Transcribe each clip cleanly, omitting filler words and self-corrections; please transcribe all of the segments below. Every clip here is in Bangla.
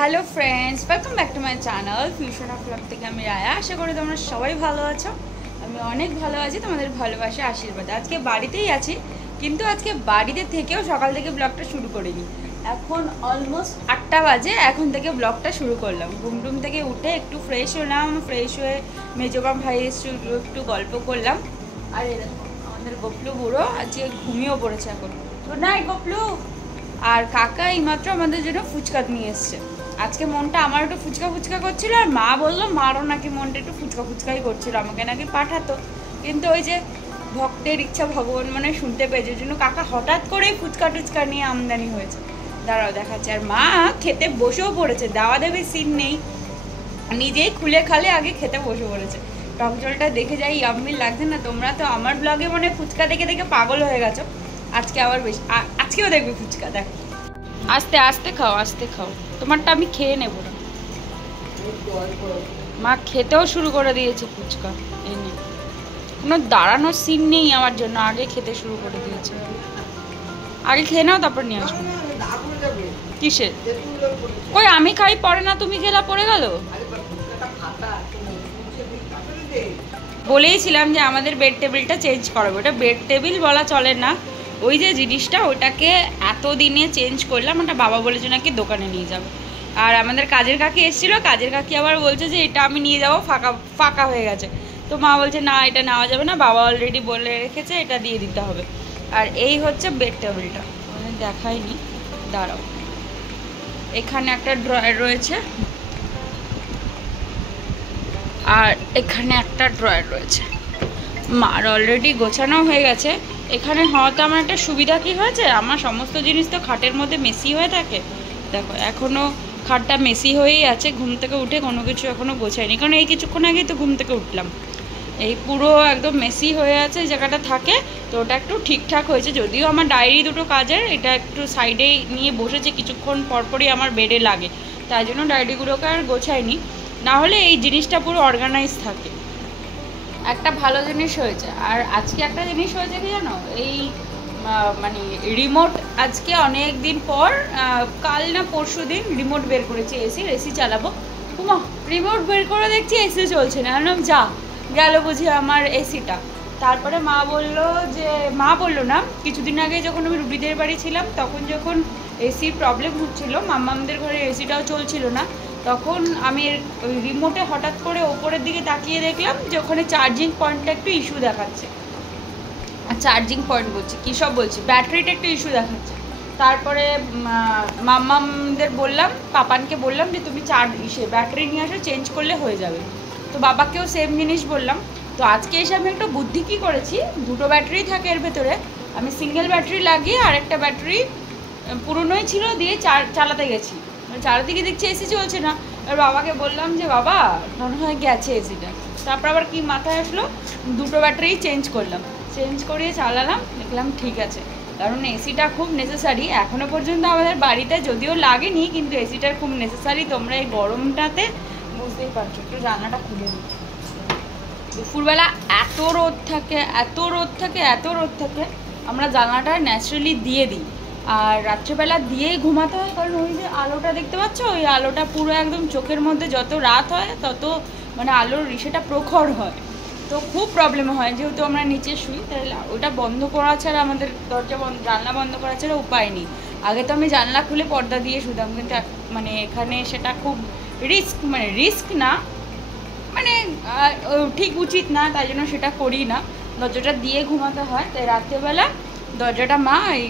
Hello friends, welcome back to my channel fusion of love থেকে আমি রায়া। আশা করি তোমরা সবাই ভালো আছো। আমি অনেক ভালো আছি, তোমাদের ভালোবাসা আশীর্বাদে। আজকে বাড়িতেই আছি, কিন্তু আজকে বাড়িতে থেকেও সকাল থেকে ব্লগটা শুরু করিনি। এখন অলমোস্ট 8টা বাজে, এখন থেকে ব্লগটা শুরু করলাম। ঘুম থেকে উঠে একটু ফ্রেশ হলাম, ফ্রেশ হয়ে মেজবাম ভাই একটু গল্প করলাম। আর এরকম আমাদের গপলু বুড়ো আজকে ঘুমিয়েও পড়েছে এখন। Good night গপলু। আর কাকা এইমাত্র আমাদের জন্য ফুচকা নিয়ে এসছে। আজকে মনটা আমার একটু ফুচকা ফুচকা করছিল, আর মা বললো মারও নাকি মনটা একটু ফুচকা ফুচকাই করছিল, আমাকে নাকি পাঠাতো। কিন্তু ওই যে ভক্তের ইচ্ছা ভগবান মানে শুনতে পেয়েছে, জন্য কাকা হঠাৎ করেই ফুচকা টুচকা নিয়ে আমদানি হয়েছে। দাঁড়াও দেখাচ্ছে। আর মা খেতে বসেও পড়েছে, দাওয়া দেবে সিন নেই, নিজেই খুলে খালে আগে খেতে বসে পড়েছে। টক জলটা দেখে যাই ইয়াম্মি লাগছে না? তোমরা তো আমার ব্লগে মানে ফুচকা দেখে দেখে পাগল হয়ে গেছো। আজকে আবার বেশি, আজকেও দেখবে ফুচকা। দেখো, আস্তে আস্তে খাও, আস্তে খাও, তোমারটা আমি খেয়ে নেবো না। মা খেতেও শুরু করে দিয়েছে ফুচকা এনে, কোনো দাঁড়ানোর সিন নেই আমার জন্য, আগে খেতে শুরু করে দিয়েছে। আগে খেয়ে নাও, তারপর নিয়ে আসবো। কিসের? কই আমি খাই পরে না, তুমি খেলা পড়ে গেল। বলেইছিলাম যে আমাদের বেড টেবিলটা চেঞ্জ করবো। ওটা বেড টেবিল বলা চলে না, ওই যে জিনিসটা ওটাকে এতদিনে চেঞ্জ করলাম। ওটা বাবা বলেছে নাকি দোকানে নিয়ে যাবে। আর আমাদের কাজের কাকি এসেছিলো, কাজের কাকি আবার বলছে যে এটা আমি নিয়ে যাবো, ফাঁকা ফাঁকা হয়ে গেছে। তো মা বলছে না, এটা নেওয়া যাবে না, বাবা অলরেডি বলে রেখেছে এটা দিয়ে দিতে হবে। আর এই হচ্ছে বেড টেবিলটা, মানে দেখাইনি, দাঁড়াও। এখানে একটা ড্রয়ার রয়েছে, আর এখানে একটা ড্রয়ার রয়েছে। মার অলরেডি গোছানো হয়ে গেছে। এখানে হওয়াতে আমার একটা সুবিধা কি হয়েছে, আমার সমস্ত জিনিস তো খাটের মধ্যে মেসি হয়ে থাকে। দেখো এখনও খাটটা মেসি হয়েই আছে, ঘুম থেকে উঠে কোনো কিছু এখনও গোছায়নি, কারণ এই কিছুক্ষণ আগেই তো ঘুম থেকে উঠলাম। এই পুরো একদম মেসি হয়ে আছে জায়গাটা থাকে, তো ওটা একটু ঠিকঠাক হয়েছে। যদিও আমার ডায়েরি দুটো কাজের, এটা একটু সাইডে নিয়ে বসেছে, কিছুক্ষণ পরপরই আমার বেডে লাগে, তাই জন্য ডায়েরিগুলোকে আর গোছায়নি। না হলে এই জিনিসটা পুরো অর্গানাইজ থাকে। একটা ভালো জিনিস হয়েছে। আর আজকে একটা জিনিস হয়েছে কি জানো, এই মানে রিমোট আজকে অনেক দিন পর, কাল না পরশু দিন রিমোট বের করেছি এসি চালাবো। উমা, রিমোট বের করে দেখছি এসি চলছে না। আমি যা গেল বুঝি আমার এসিটা। তারপরে মা বললো না, কিছুদিন আগে যখন আমি রুবিদের বাড়ি ছিলাম, তখন যখন এসির প্রবলেম হচ্ছিল, মাম্মামদের ঘরে এসিটাও চলছিল না, তখন আমি ওই রিমোটে হঠাৎ করে ওপরের দিকে তাকিয়ে দেখলাম যে ওখানে চার্জিং পয়েন্টটা একটু ইস্যু দেখাচ্ছে। আর চার্জিং পয়েন্ট বলছি, কী সব বলছি, ব্যাটারিটা একটু ইস্যু দেখাচ্ছে। তারপরে মাম্মামদের বললাম, পাপানকে বললাম যে তুমি ব্যাটারি নিয়ে আসো, চেঞ্জ করলে হয়ে যাবে। তো বাবাকেও সেম জিনিস বললাম। তো আজকে এসে আমি একটা বুদ্ধি কী করেছি, দুটো ব্যাটারি থাকে এর ভেতরে, আমি সিঙ্গেল ব্যাটারি লাগিয়ে আর একটা ব্যাটারি পুরনোই ছিল দিয়ে চালাতে গেছি। চালাতে গিয়ে দেখছি এসি চলছে না। আর বাবাকে বললাম যে বাবা মনে হয় গেছে এসিটা। তারপর আবার কি মাথায় আসলো, দুটো ব্যাটারি চেঞ্জ করলাম, চেঞ্জ করিয়ে চালালাম, দেখলাম ঠিক আছে। কারণ এসিটা খুব নেসেসারি, এখনও পর্যন্ত আমাদের বাড়িতে যদিও লাগেনি, কিন্তু এসিটার খুব নেসেসারি। তোমরা এই গরমটাতে বুঝতেই পারছো। একটু জানলাটা খুলে দিই। দুপুরবেলা এত রোদ থাকে, আমরা জানলাটা ন্যাচারালি দিয়ে দিই। আর রাত্রেবেলা দিয়েই ঘুমাতে হয়, কারণ ওই যে আলোটা দেখতে পাচ্ছ, ওই আলোটা পুরো একদম চোখের মধ্যে, যত রাত হয় তত মানে আলোর সেটা প্রখর হয়, তো খুব প্রবলেম হয়। যেহেতু আমরা নিচে শুই, তাহলে ওটা বন্ধ করা ছাড়া, আমাদের জানলা বন্ধ করা ছাড়া উপায় নেই। আগে তো আমি জানলা খুলে পর্দা দিয়ে শুতাম, কিন্তু মানে এখানে সেটা খুব রিস্ক না, মানে ঠিক উচিত না, তাই জন্য সেটা করি না, দরজাটা দিয়ে ঘুমাতে হয়। তাই রাত্রেবেলা দরজাটা মা এই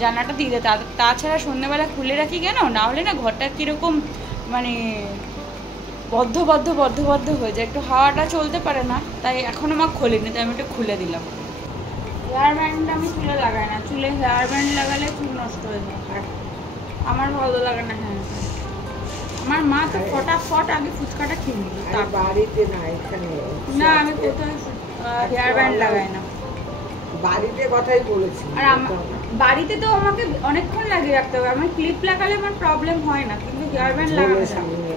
জানলাটা দিয়ে দেয়। তাছাড়া সন্ধ্যেবেলা খুলে রাখি কেন, না হলে না ঘরটা কীরকম মানে বদ্ধ হয়ে যায়, একটু হাওয়াটা চলতে পারে না। তাই এখনও মা খোলেনি, তাই আমি একটু খুলে দিলাম। হেয়ার ব্যান্ড আমি চুলে লাগাই না, চুলে হেয়ার ব্যান্ড লাগালে চুল নষ্ট হয়ে যায়, আর আমার ভালো লাগে না। হ্যাঁ, আমার মা তো ফটাফট আগে ফুচকাটা খেয়ে নিল। বাড়িতে না, এখানে না, আমি কোথাও হেয়ার ব্যান্ড লাগাই না, বাড়িতে কথাই বলেছি। আর বাড়িতে তো আমাকে অনেকক্ষণ লাগিয়ে রাখতে হবে। আমার ক্লিপ লাগালে আমার প্রবলেম হয় না, কিন্তু হেয়ার ব্যান্ড লাগালে সামনে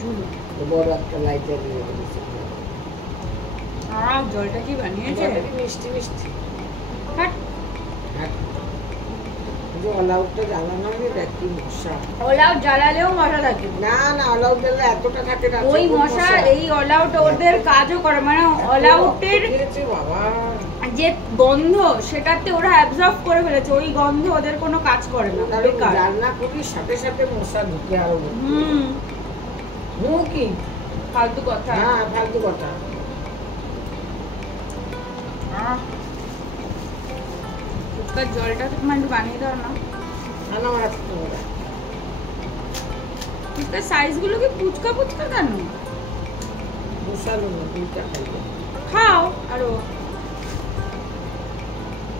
ঝুলো বড় একটা লাইটার নিয়ে বলেছি। আর জলটা কি বানিয়েছে, মিষ্টি মিষ্টি। হ্যাঁ যে অল আউটটা জ্বালানো হলে দেখ কি মশা। অল আউট জ্বালালেও মশা থাকে না না, অল আউট জ্বালালে এতটা থাকে না। ওই মশা এই অল আউট ওদের কাজও করে, মানে অল আউটের বাবা যে গন্ধ সেটাতে ওরা অ্যাবজর্ব করে ফেলেছে, ওই গন্ধ ওদের কোনো কাজ করে না। রান্না করি সাথে সাথে মশা ঢুকে আরো। কি ফালতু কথা। হ্যাঁ ফালতু কথা। ফুচকার জলটা তোমার একটু বানিয়ে দাও না। ফুচকার সাইজগুলো কি ফুচকা ফুচকা কেন? খাও আরো।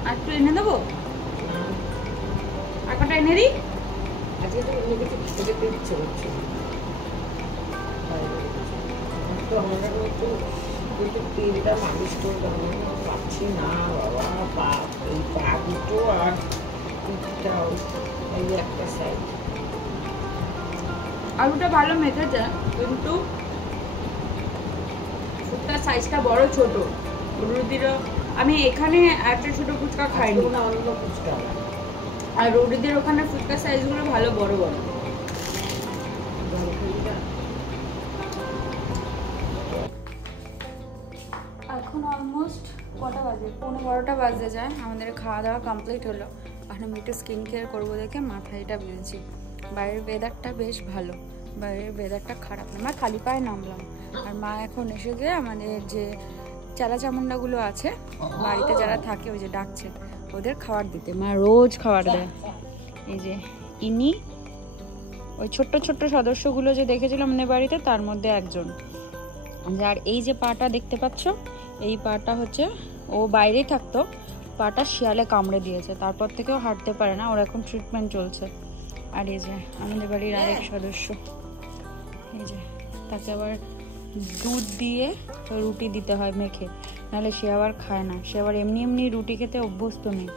আর একটু এনে দেবো, আর কটা এনে দিই। আজকে তো অন্য কিছু খেতে ইচ্ছে করছে কিন্তু তেলটা মালিশ করে পাচ্ছি না বাবা। এই পা দুটো আর পিঠটাও এই একটা সাইড। আলুটা ভালো মেখেছে কিন্তু ফুচকার সাইজটা বড় ছোট। রুদিরও আমি এখানে একটা ছোট ফুচকা খাইনি না, অন্য ফুচকা। আর রুদিদের ওখানে ফুচকার সাইজগুলো ভালো বড় বড়। এখন অলমোস্ট কটা বাজে? 11:15 বাজতে যায়। আমাদের খাওয়া দাওয়া কমপ্লিট হলো। এখন আমি একটু স্কিন কেয়ার করবো দেখে মাথায়টা বেঁধেছি। বাইরের ওয়েদারটা বেশ ভালো, বাইরের ওয়েদারটা খারাপ না। মা খালি পায়ে নামলাম, আর মা এখন এসে গিয়ে আমাদের যে চালা চামুন্ডাগুলো আছে বাড়িতে যারা থাকে ওই যে ডাকছে ওদের খাবার দিতে। মা রোজ খাবার দেয়। এই যে ইনি ওই ছোট্ট ছোট্ট সদস্যগুলো যে দেখেছিলাম আমাদের বাড়িতে তার মধ্যে একজন। আর এই যে পাটা দেখতে পাচ্ছ, এই পাটা হচ্ছে ও বাইরেই থাকতো, পাটা শিয়ালে কামড়ে দিয়েছে, তারপর থেকেও হাঁটতে পারে না, ওর এখন ট্রিটমেন্ট চলছে। আর এই যে আমাদের বাড়ির আরেক সদস্য, এই যে তাকে আবার দুধ দিয়ে রুটি দিতে হয় মেখে, নাহলে সে আবার খায় না। সে আবার এমনি এমনি রুটি খেতে অভ্যস্ত নেই,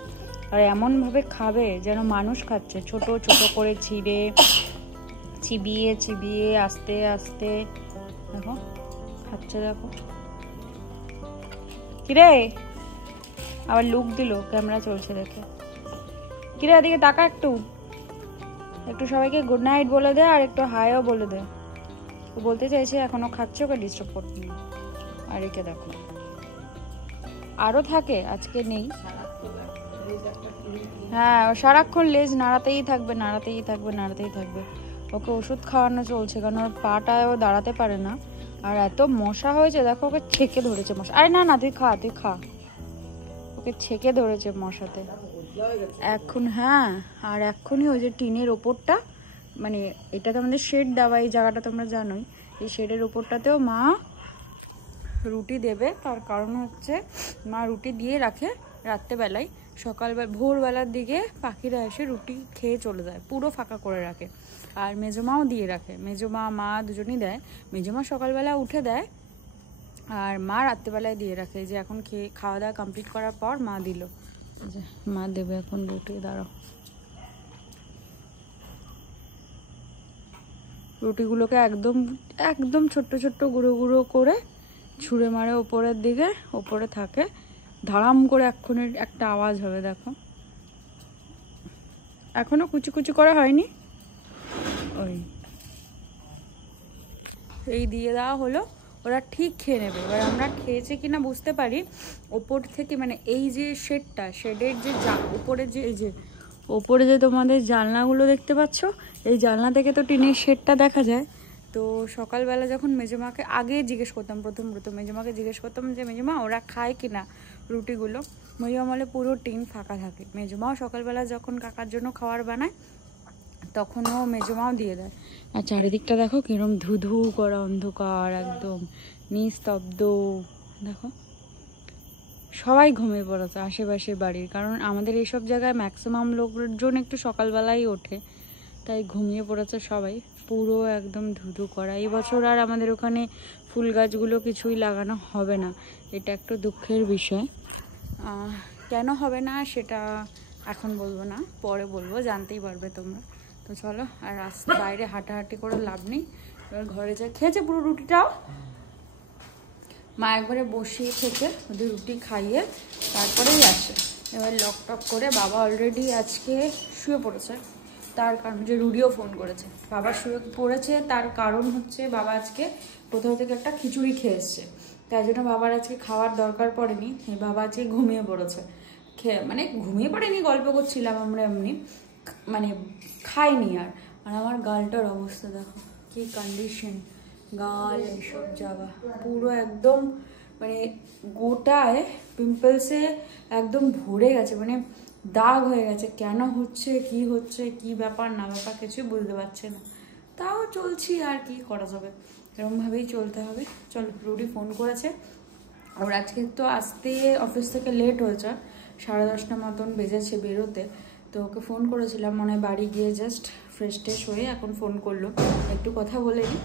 আর এমনভাবে খাবে যেন মানুষ খাচ্ছে, ছোট ছোট করে ছিঁড়ে চিবিয়ে চিবিয়ে আস্তে আস্তে। দেখো খাচ্ছে, দেখো কিরে আবার লুক দিল, ক্যামেরা চলছে দেখে। কিরে এদিকে তাকা, একটু একটু সবাইকে গুড নাইট বলে দে, আর একটু হাইও বলে দে। ও বলতে চাইছে এখনো খাচ্ছে, ওকে ডিস্টার্ব করতে নেই। আর একে দেখো আরো থাকে, আজকে নেই। হ্যাঁ ও সারাক্ষণ লেজ নাড়াতেই থাকবে, নাড়াতেই থাকবে, নাড়াতেই থাকবে। ওকে ওষুধ খাওয়ানো চলছে, কারণ ওর পাটাও দাঁড়াতে পারে না। আর এত মশা হয়েছে দেখো, ওকে ছেকে ধরেছে মশা। আরে না না তুই খা, তুই খা। ওকে ছেকে ধরেছে মশাতে এখন। হ্যাঁ আর এক্ষুনি ওই যে টিনের ওপরটা, মানে এটা তো আমাদের শেড দেওয়া, এই জায়গাটা তোমরা জানোই, এই শেডের ওপরটাতেও মা রুটি দেবে। তার কারণ হচ্ছে মা রুটি দিয়ে রাখে রাত্রেবেলায়, সকালবেলা ভোরবেলার দিকে পাখিরা এসে রুটি খেয়ে চলে যায়, পুরো ফাঁকা করে রাখে। আর মেজমাও দিয়ে রাখে, মেজমা মা দুজনই দেয়। মেজমা সকালবেলা উঠে দেয় আর মা রাত্রেবেলায় দিয়ে রাখে। যে এখন খাওয়া দাওয়া কমপ্লিট করার পর মা দিল, যে মা দেবে এখন রুটি। দাঁড়াও, রুটিগুলোকে একদম একদম ছোট্ট ছোট্ট গুঁড়ো গুঁড়ো করে ছুঁড়ে মারে ওপরের দিকে, ওপরে থাকে। ধারাম করে এক্ষুনি একটা আওয়াজ হবে, দেখো এখনো কুচি কুচি করা হয়নি। ওই এই দিয়ে দেওয়া হলো, ওরা ঠিক খেয়ে নেবে। এবার আমরা খেয়েছে কিনা বুঝতে পারি ওপর থেকে, মানে এই যে শেডটা, শেডের যে উপরে যে এই যে ওপরে যে তোমাদের জানলাগুলো দেখতে পাচ্ছ, এই জানলা থেকে তো টিনের শেডটা দেখা যায়। তো সকালবেলা যখন মেজমাকে আগে জিজ্ঞেস করতাম, প্রথম মেজমাকে জিজ্ঞেস করতাম যে মেজমা ওরা খায় কিনা রুটিগুলো, মেজমা বলে পুরো টিন ফাঁকা থাকে। মেজমাও সকালবেলা যখন কাকার জন্য খাবার বানায় তখনও মেজমাও দিয়ে দেয়। আর চারিদিকটা দেখো কিরম ধুধু করা অন্ধকার, একদম নিস্তব্ধ। দেখো সবাই ঘুমিয়ে পড়েছে আশেপাশে বাড়ির, কারণ আমাদের এইসব জায়গায় ম্যাক্সিমাম লোকজন একটু সকালবেলাই ওঠে, তাই ঘুমিয়ে পড়েছে সবাই, পুরো একদম ধুধু করা। এই বছর আর আমাদের ওখানে ফুল গাছগুলো কিছুই লাগানো হবে না, এটা একটু দুঃখের বিষয়। কেন হবে না সেটা এখন বলবো না, পরে বলবো, জানতেই পারবে তোমরা। তো চলো, আর বাইরে হাঁটাহাঁটি করে লাভ নেই, এবার ঘরে যাই। খেয়েছে পুরো রুটিটাও মা একবারে বসিয়ে থেকে ওদের রুটি খাইয়ে তারপরেই আসে। এবার লক টক করে বাবা অলরেডি আজকে শুয়ে পড়েছে। তার কারণ যে রুডিও ফোন করেছে, বাবা শুয়ে পড়েছে তার কারণ হচ্ছে বাবা আজকে কোথাও থেকে একটা খিচুড়ি খেয়ে এসছে, তাই জন্য বাবার আজকে খাওয়ার দরকার পড়েনি। বাবা আজকে ঘুমিয়ে পড়েছে, মানে ঘুমিয়ে পড়েনি, গল্প করছিলাম আমরা এমনি, মানে খাইনি। আর আমার গালটার অবস্থা দেখো কি কন্ডিশন, গাল এইসব জায়গা পুরো একদম মানে গোটায় পিম্পলসে একদম ভরে গেছে, মানে দাগ হয়ে গেছে। কেন হচ্ছে কি ব্যাপার না ব্যাপার কিছুই বুঝতে পারছে না, তাও চলছি আর কি করা যাবে, এরকমভাবেই চলতে হবে। চল, রুডি ফোন করেছে, আর আজকে তো আসতে অফিস থেকে লেট হয়েছে, 10:30 মতন বেজেছে বেরোতে। তো ওকে ফোন করেছিলাম, মনে হয় বাড়ি গিয়ে জাস্ট ফ্রেশ ট্রেশ হয়ে এখন ফোন করলো, একটু কথা বলে নিই।